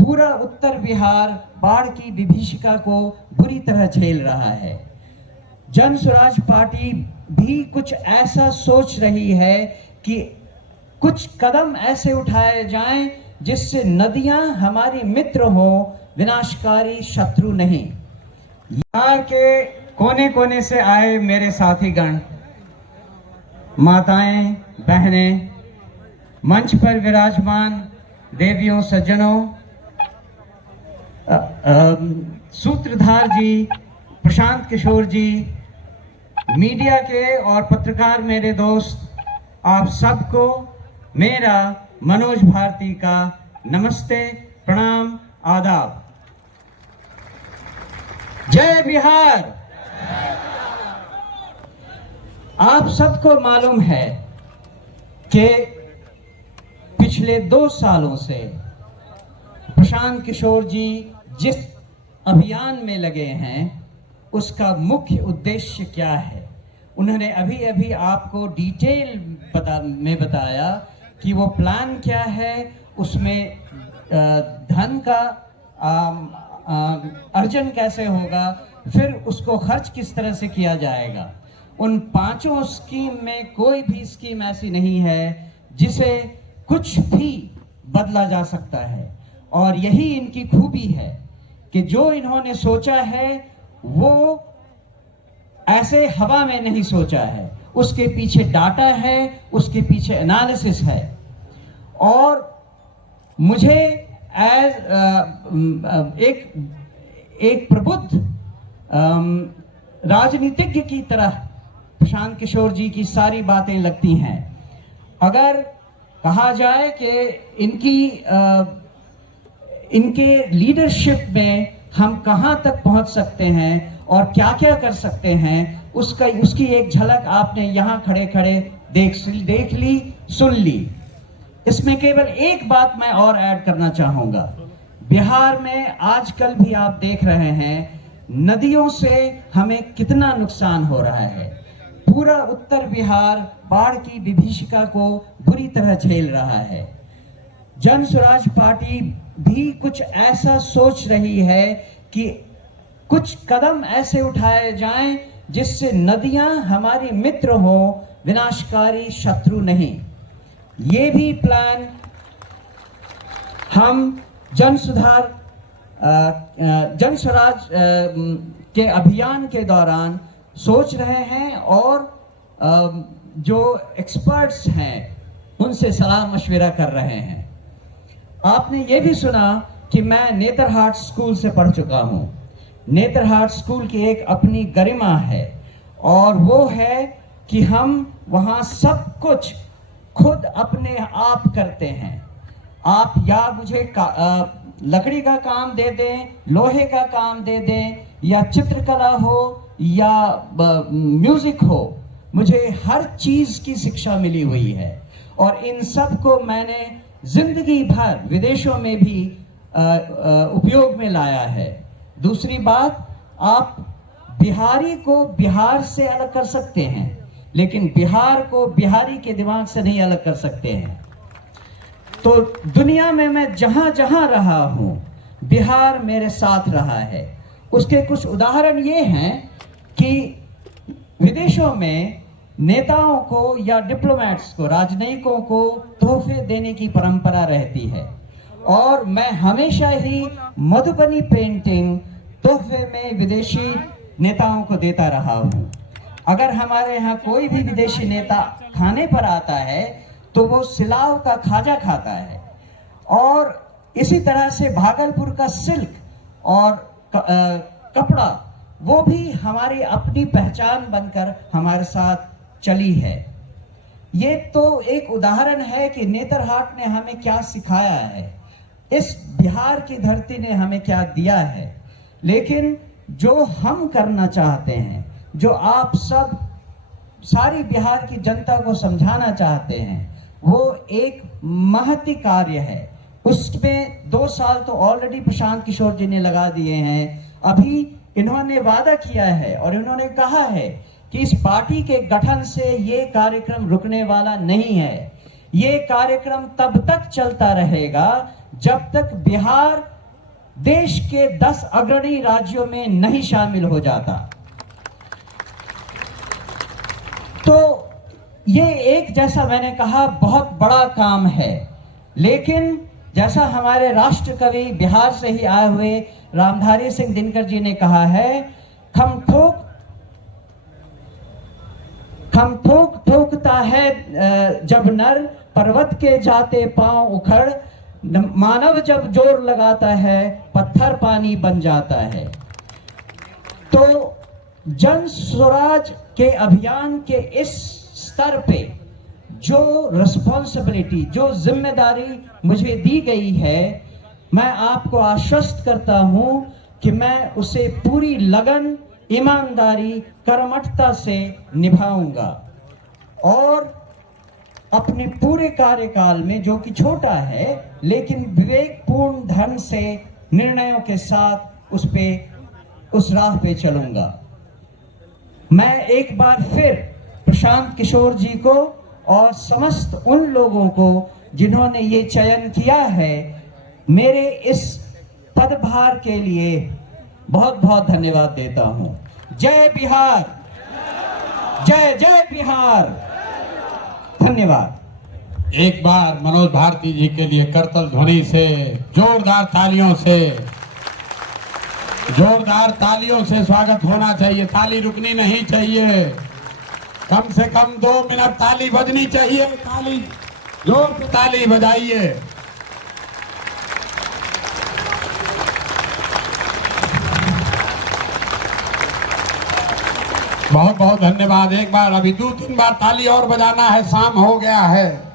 पूरा उत्तर बिहार बाढ़ की विभीषिका को बुरी तरह झेल रहा है। जन स्वराज पार्टी भी कुछ ऐसा सोच रही है कि कुछ कदम ऐसे उठाए जाएं जिससे नदियां हमारी मित्र हो, विनाशकारी शत्रु नहीं। बिहार के कोने कोने से आए मेरे साथीगण, माताएं, बहनें, मंच पर विराजमान देवियों, सज्जनों, सूत्रधार जी, प्रशांत किशोर जी, मीडिया के और पत्रकार मेरे दोस्त, आप सबको मेरा मनोज भारती का नमस्ते, प्रणाम, आदाब। जय बिहार। आप सबको मालूम है कि पिछले 2 सालों से प्रशांत किशोर जी जिस अभियान में लगे हैं उसका मुख्य उद्देश्य क्या है। उन्होंने अभी अभी आपको डिटेल में बताया कि वो प्लान क्या है, उसमें धन का अर्जन कैसे होगा, फिर उसको खर्च किस तरह से किया जाएगा। उन 5 स्कीम में कोई भी स्कीम ऐसी नहीं है जिसे कुछ भी बदला जा सकता है, और यही इनकी खूबी है कि जो इन्होंने सोचा है वो ऐसे हवा में नहीं सोचा है, उसके पीछे डाटा है, उसके पीछे एनालिसिस है। और मुझे एक प्रबुद्ध राजनीतिज्ञ की तरह प्रशांत किशोर जी की सारी बातें लगती हैं। अगर कहा जाए कि इनके लीडरशिप में हम कहां तक पहुंच सकते हैं और क्या क्या कर सकते हैं, उसकी एक झलक आपने यहां खड़े खड़े देख ली, सुन ली। इसमें केवल एक बात मैं और ऐड करना चाहूंगा। बिहार में आजकल भी आप देख रहे हैं नदियों से हमें कितना नुकसान हो रहा है। पूरा उत्तर बिहार बाढ़ की विभीषिका को बुरी तरह झेल रहा है। जन स्वराज पार्टी भी कुछ ऐसा सोच रही है कि कुछ कदम ऐसे उठाए जाएं जिससे नदियां हमारी मित्र हो, विनाशकारी शत्रु नहीं। ये भी प्लान हम जन स्वराज के अभियान के दौरान सोच रहे हैं, और जो एक्सपर्ट्स हैं उनसे सलाह मशविरा कर रहे हैं। आपने ये भी सुना कि मैं नेतरहाट स्कूल से पढ़ चुका हूँ। नेतरहाट स्कूल की एक अपनी गरिमा है, और वो है कि हम वहाँ सब कुछ खुद अपने आप करते हैं। आप या मुझे लकड़ी का काम दे दें, लोहे का काम दे दें, या चित्रकला हो या म्यूजिक हो, मुझे हर चीज की शिक्षा मिली हुई है, और इन सब को मैंने जिंदगी भर विदेशों में भी उपयोग में लाया है। दूसरी बात, आप बिहारी को बिहार से अलग कर सकते हैं, लेकिन बिहार को बिहारी के दिमाग से नहीं अलग कर सकते हैं। तो दुनिया में मैं जहां जहां रहा हूं, बिहार मेरे साथ रहा है। उसके कुछ उदाहरण ये हैं कि विदेशों में नेताओं को या डिप्लोमेट्स को, राजनयिकों को तोहफे देने की परंपरा रहती है, और मैं हमेशा ही मधुबनी पेंटिंग तोहफे में विदेशी नेताओं को देता रहा हूं। अगर हमारे यहाँ कोई भी विदेशी नेता खाने पर आता है तो वो सिलाव का खाजा खाता है, और इसी तरह से भागलपुर का सिल्क और कपड़ा, वो भी हमारी अपनी पहचान बनकर हमारे साथ चली है। ये तो एक उदाहरण है कि नेतरहाट ने हमें क्या सिखाया है, इस बिहार की धरती ने हमें क्या दिया है। लेकिन जो हम करना चाहते हैं, जो आप सब सारी बिहार की जनता को समझाना चाहते हैं, वो एक महती कार्य है। उसमें 2 साल तो ऑलरेडी प्रशांत किशोर जी ने लगा दिए हैं। अभी इन्होंने वादा किया है और इन्होंने कहा है कि इस पार्टी के गठन से ये कार्यक्रम रुकने वाला नहीं है। ये कार्यक्रम तब तक चलता रहेगा जब तक बिहार देश के 10 अग्रणी राज्यों में नहीं शामिल हो जाता। तो ये एक, जैसा मैंने कहा, बहुत बड़ा काम है। लेकिन जैसा हमारे राष्ट्र कवि बिहार से ही आए हुए रामधारी सिंह दिनकर जी ने कहा है, खम ठोक ठोकता है जब नर, पर्वत के जाते पांव उखड़, मानव जब जोर लगाता है पत्थर पानी बन जाता है। तो जन स्वराज के अभियान के इस स्तर पे जो रिस्पॉन्सिबिलिटी, जो जिम्मेदारी मुझे दी गई है, मैं आपको आश्वस्त करता हूं कि मैं उसे पूरी लगन, ईमानदारी, कर्मठता से निभाऊंगा और अपने पूरे कार्यकाल में, जो कि छोटा है लेकिन विवेकपूर्ण ढंग से निर्णयों के साथ उस राह पे चलूंगा। मैं एक बार फिर प्रशांत किशोर जी को और समस्त उन लोगों को जिन्होंने ये चयन किया है, मेरे इस पदभार के लिए बहुत बहुत धन्यवाद देता हूं। जय बिहार, जय जय बिहार। धन्यवाद। एक बार मनोज भारती जी के लिए करतल ध्वनि से, जोरदार तालियों से स्वागत होना चाहिए। ताली रुकनी नहीं चाहिए, कम से कम 2 मिनट ताली बजनी चाहिए। ताली, जोर से ताली बजाइए। बहुत बहुत धन्यवाद। एक बार, अभी 2-3 बार ताली और बजाना है, शाम हो गया है।